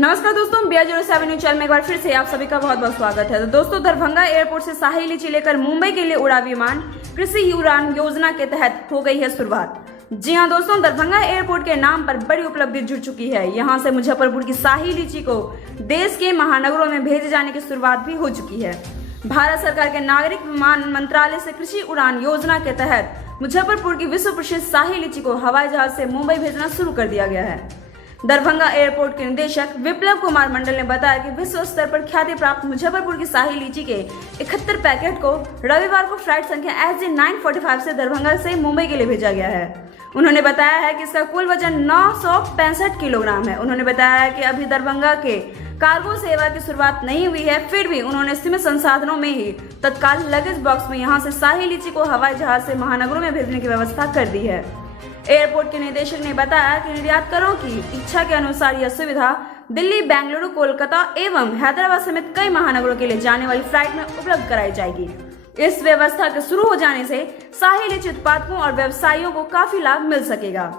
नमस्कार दोस्तों, BR07 news channel में एक बार फिर से आप सभी का बहुत बहुत स्वागत है। तो दोस्तों, दरभंगा एयरपोर्ट से शाही लीची लेकर मुंबई के लिए उड़ा विमान कृषि उड़ान योजना के तहत हो गई है शुरुआत। जी हां दोस्तों, दरभंगा एयरपोर्ट के नाम पर बड़ी उपलब्धि जुड़ चुकी है। यहां से मुजफ्फरपुर की शाही लीची को देश के महानगरों में भेजे जाने की शुरुआत भी हो चुकी है। भारत सरकार के नागरिक विमान मंत्रालय से कृषि उड़ान योजना के तहत मुजफ्फरपुर की विश्व प्रसिद्ध शाही लीची को हवाई जहाज से मुंबई भेजना शुरू कर दिया गया है। दरभंगा एयरपोर्ट के निदेशक विप्लव कुमार मंडल ने बताया कि विश्व स्तर पर ख्याति प्राप्त मुजफ्फरपुर की शाही लीची के 71 पैकेट को रविवार को फ्लाइट संख्या SJ 945 से दरभंगा से मुंबई के लिए भेजा गया है। उन्होंने बताया है कि इसका कुल वजन 965 किलोग्राम है। उन्होंने बताया है कि अभी दरभंगा के कार्गो सेवा की शुरुआत नहीं हुई है, फिर भी उन्होंने सीमित संसाधनों में ही तत्काल लगेज बॉक्स में यहां से शाही लीची को हवाई जहाज से महानगरों में भेजने की व्यवस्था कर दी है। एयरपोर्ट के निदेशक ने बताया कि निर्यातकों की इच्छा के अनुसार यह सुविधा दिल्ली, बेंगलुरु, कोलकाता एवं हैदराबाद समेत कई महानगरों के लिए जाने वाली फ्लाइट में उपलब्ध कराई जाएगी। इस व्यवस्था के शुरू हो जाने से शाही लीची उत्पादकों और व्यवसायियों को काफी लाभ मिल सकेगा।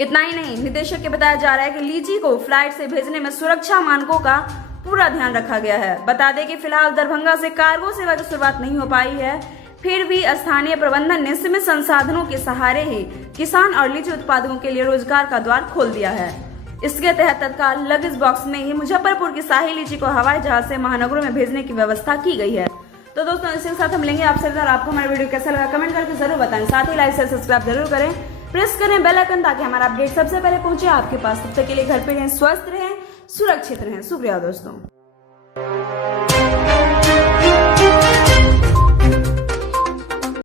इतना ही नहीं, निदेशक के बताया जा रहा है कि लीची को फ्लाइट से भेजने में सुरक्षा मानकों का पूरा ध्यान रखा गया है। बता दें कि फिलहाल दरभंगा से कार्गो सेवा की शुरुआत नहीं हो पाई है, फिर भी स्थानीय प्रबंधन ने सीमित संसाधनों के सहारे ही किसान और लीची उत्पादकों के लिए रोजगार का द्वार खोल दिया है। इसके तहत तत्काल लगेज बॉक्स में ही मुजफ्फरपुर की शाही लीची को हवाई जहाज से महानगरों में भेजने की व्यवस्था की गई है। तो दोस्तों, इसी के साथ हम लेंगे आपसे। अगर आपको हमारा वीडियो कैसा लगा कमेंट करके जरूर बताएं। साथ ही लाइक शेयर सब्सक्राइब जरूर करें, प्रेस करें बेल आइकन ताकि हमारा अपडेट सबसे पहले पहुंचे आपके पास। तब तक के लिए घर पे रहें, स्वस्थ रहें, सुरक्षित रहें। शुक्रिया दोस्तों।